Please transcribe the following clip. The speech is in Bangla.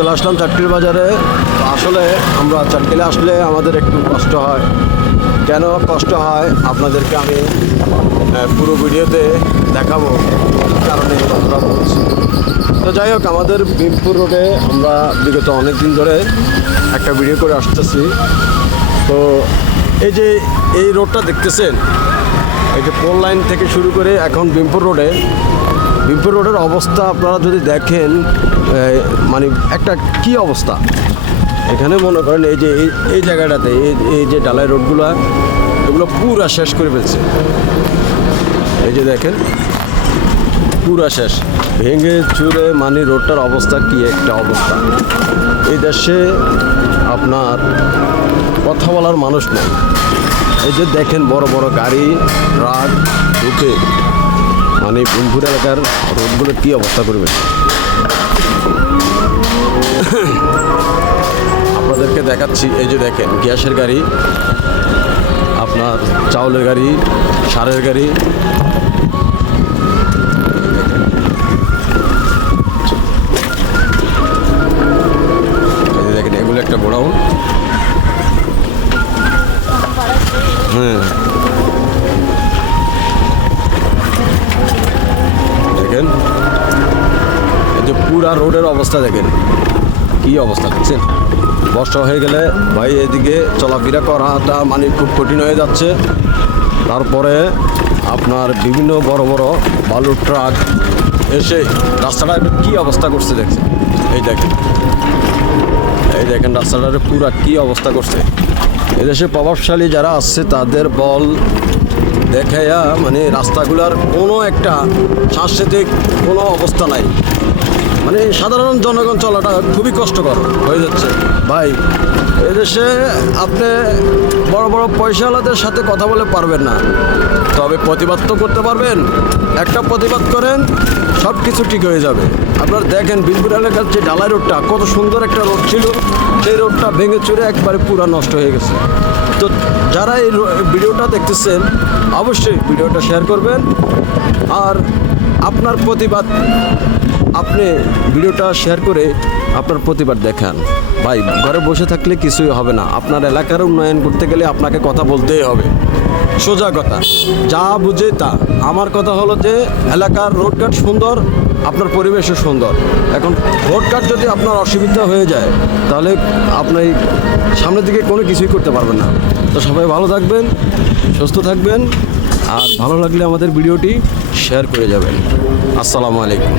চলে আসলাম চাটকিল বাজারে। তো আসলে আমরা চাটকিলে আসলে আমাদের একটু কষ্ট হয়। কেন কষ্ট হয় আপনাদেরকে আমি পুরো ভিডিওতে দেখাবো, কারণে আমরা বলছি। তো যাই হোক, আমাদের ভীমপুর রোডে আমরা বিগত অনেক দিন ধরে একটা ভিডিও করে আসতেছি। তো এই যে এই রোডটা দেখতেছেন, এই যে পোল লাইন থেকে শুরু করে এখন ভীমপুর রোডের অবস্থা আপনারা যদি দেখেন, মানে একটা কি অবস্থা। এখানে মনে করেন এই যে এই জায়গাটাতে এই যে ঢালাই রোডগুলো, এগুলো পুরা শেষ করে ফেলছে। এই যে দেখেন পুরা শেষ, ভেঙে চুরে, মানে রোডটার অবস্থা কি একটা অবস্থা। এই দেশে আপনার কথা বলার মানুষ নেই। এই যে দেখেন বড় বড় গাড়ি, ট্রাক ঢুকে, মানে ভীমপুর এলাকার রোডগুলোর কী অবস্থা করবে। আপনাদেরকে দেখাচ্ছি, এই যে দেখেন গ্যাসের গাড়ি, আপনার চাউলের গাড়ি, সারের গাড়ি। দেখেন এগুলো একটা গোডাউন। হ্যাঁ, দেখেন এই যে পুরা রোডের অবস্থা, দেখেন কি অবস্থা। দেখছেন বর্ষা হয়ে গেলে ভাই এদিকে চলাফেরা করাটা মানে খুব কঠিন হয়ে যাচ্ছে। তারপরে আপনার বিভিন্ন বড় বড় বালুর ট্রাক এসে রাস্তাটা কী অবস্থা করছে দেখছেন। এই দেখেন রাস্তাটার পুরা কী অবস্থা করছে। এদেশে প্রভাবশালী যারা আসছে তাদের বল দেখাইয়া মানে রাস্তাগুলার কোনো একটা সাংস্কৃতিক কোনো অবস্থা নাই, মানে সাধারণ জনগণ চলাটা খুবই কষ্টকর হয়ে যাচ্ছে। ভাই এদেশে আপনি বড় বড় পয়সাওয়ালাদের সাথে কথা বলে পারবেন না, তবে প্রতিবাদ তো করতে পারবেন। একটা প্রতিবাদ করেন, সব কিছু ঠিক হয়ে যাবে। আপনারা দেখেন ভীমপুর এলাকার যে ঢালাই রোডটা, কত সুন্দর একটা রোড ছিল, সেই রোডটা ভেঙে চুরে একবারে পুরা নষ্ট হয়ে গেছে। তো যারা এই ভিডিওটা দেখতেছেন অবশ্যই ভিডিওটা শেয়ার করবেন, আর আপনার প্রতিবাদ আপনি ভিডিওটা শেয়ার করে আপনার প্রতিবাদ দেখান। ভাই ঘরে বসে থাকলে কিছুই হবে না। আপনার এলাকার উন্নয়ন করতে গেলে আপনাকে কথা বলতেই হবে, সোজা কথা, যা বুঝে তা। আমার কথা হলো যে এলাকার রোডঘাট সুন্দর, আপনার পরিবেশও সুন্দর। এখন রোডঘাট যদি আপনার অসুবিধা হয়ে যায়, তাহলে আপনি সামনের দিকে কোনো কিছুই করতে পারবেন না। তো সবাই ভালো থাকবেন, সুস্থ থাকবেন, আর ভালো লাগলে আমাদের ভিডিওটি শেয়ার করে যাবেন। আসসালামু আলাইকুম।